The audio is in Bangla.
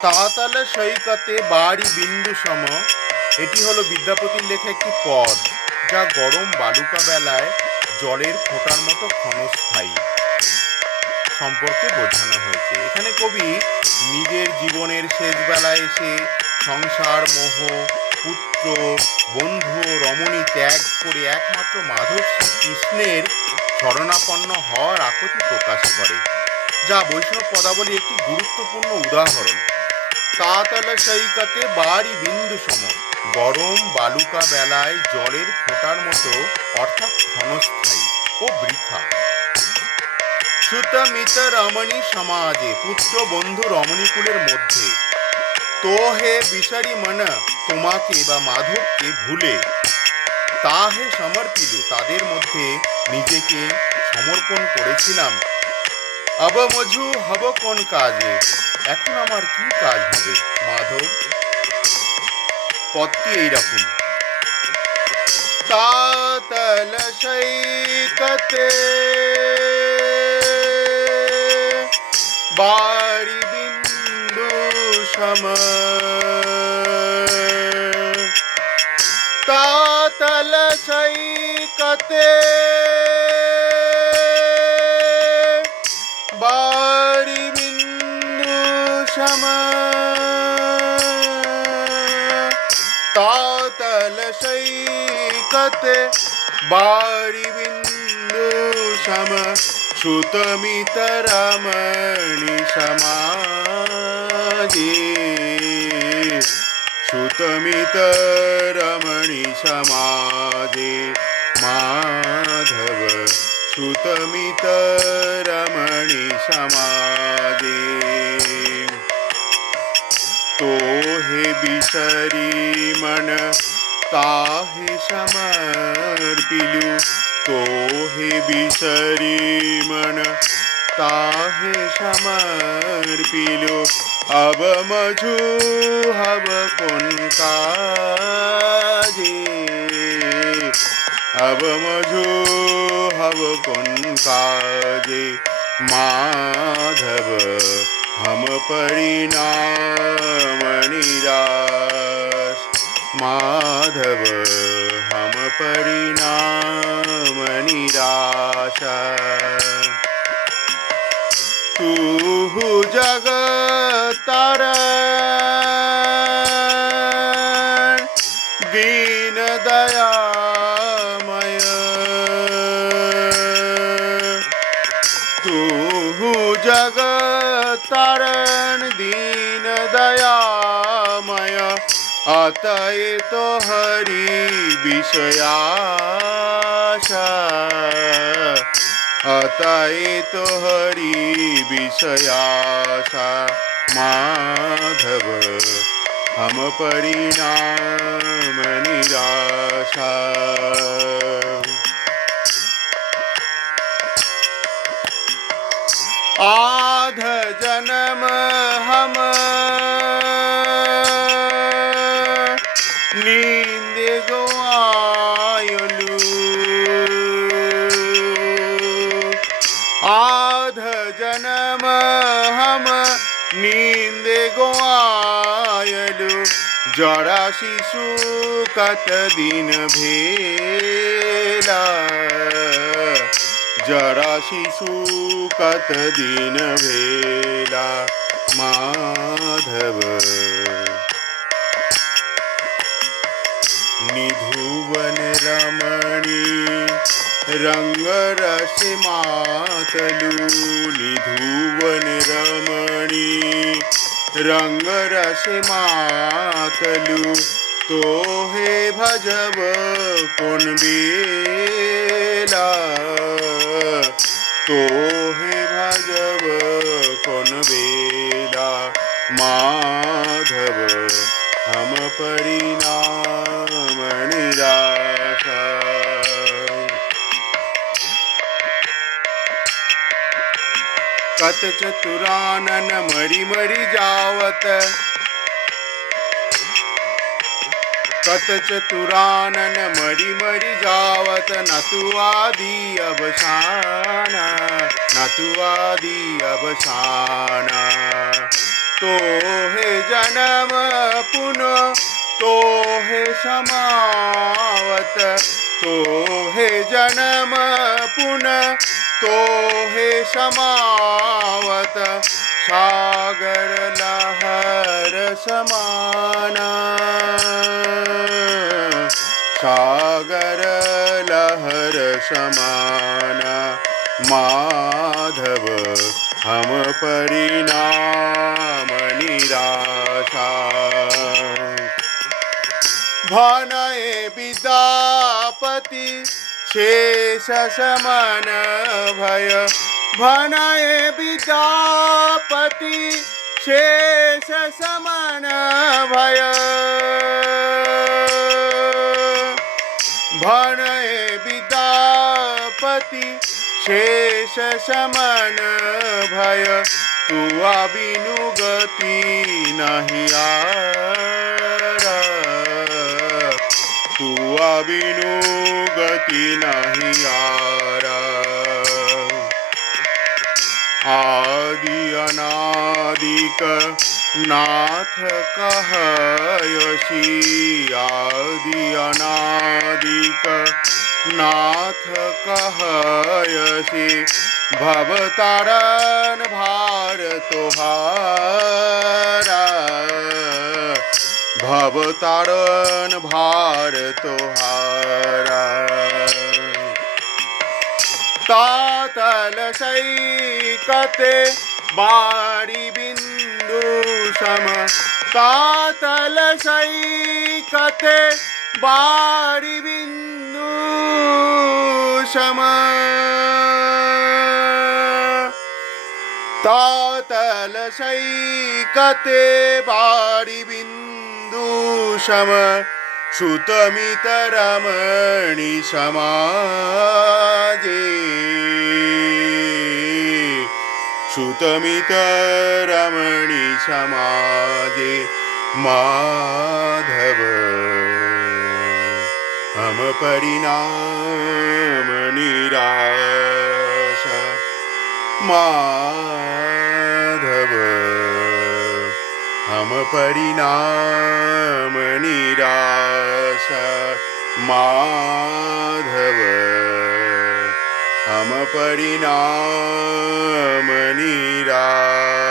তাতাল সৈকতে বাড়ি বিন্দু সম, এটি হলো বিদ্যাপতির লেখা একটি পদ, যা গরম বালুকা বেলায় জলের ফোঁটার মতো ক্ষণস্থায়ী সম্পর্কে বোঝানো হয়েছে। এখানে কবি নিজের জীবনের শেষ বেলায় এসে সংসার মোহ, পুত্র, বন্ধু ও রমণী ত্যাগ করে একমাত্র মাধব শ্রীকৃষ্ণের শরণাপন্ন হওয়ার আকুতি প্রকাশ করে, যা বৈষ্ণব পদাবলী একটি গুরুত্বপূর্ণ উদাহরণ। তাতল সৈকতে বাড়ি বিন্দু সম, গরম বালুকা বেলায় জলের ফোঁটার মতো, অর্থাৎ ক্ষণস্থায়ী ও বৃথা। সুতমিত রমণী সমাজে, পুত্র বন্ধু রমণীকুলের মধ্যে। তো হে বিষারি মন, তোমাকে বা মাধবকে ভুলে। তা হে সমর্পিল, তাদের মধ্যে নিজেকে সমর্পণ করেছিলাম। অব মঝু হব কোন কাজে, এখন আমার কি কাজ হবে মাধব। পদটি এইরকম। তাতল সৈকতে বাড়ি বিন্দু সম, তাতল সৈকতে বাড়ি বিন্দু সম, তাতল সৈকতে বাড়ি বিন্দু সম, সুতমিত রমণী সমাজে। সুতমিত রমণী সমাজে মাধব, সুতমিত রমণী সমাজে। तो हे बिसरी मन ताहे समर्पिलु, तो हे बिसरी मन ताहे समर्पिलु। अब मझु हब कोन काजे, अब मझु हब कोन काजे माधव। हम परिणाम निराश माधव, हम परिणाम निराश। तू जगतारण दीन दयामय, तू जगतारण दीन दयामय। अतए तो हरि विषयाशा, अतए तो हरि विषयाशा माधव। हम परिणाम निराशा। आध जन्म हम नींद गवायलु, आध जन्म हम नींद गवायलु। जरा शिशु कत दिन भेला, जरा शिशु कत दिन भेला माधव। निधुवन रमणी रंग रस मातलु, निधुवन रमणी रंग रस मातलु। तो हे भजब कोन बेला, तो हे भजब कोन बेला माधव। हम परिणाम निराशा। कत चतुरानन मरी मरी जावत, कत चतुरानन मरी मरी जावत। न तु आदि अवसाना, न तु आदि अवसाना। तो हे जन्म पुनः तो हे समावत, तो हे जन्म पुनः तो हे समावत, सागर लहर समाना, सागर लहर समाना। माधव हम परिणाम निराशा, भनय विद्यापति शेष समन भय, भनय विद्यापति शेष समन भय, भनय विद्यापति शेष समन भय, तू बिनु गति नहीं आरा, तू बिनु गति नहीं आरा। आदि अनादिक नाथ कहयसी, आदि अनादिक नाथ कहयसी, भवतारण भार तोहारा, भवतारण भार तोहारा। तातल सैकते बारी बिंदु सम, तातल सैकते बारी बिंदु सम, तातल सैकते बारी बिंदु सम, सुतमित रमणी समाजे, सुतमित रमणी समाजे। माधव हम परिणाम निराशा, माधव हम परिणाम निराशा, माधव हम परिणाम निराशा।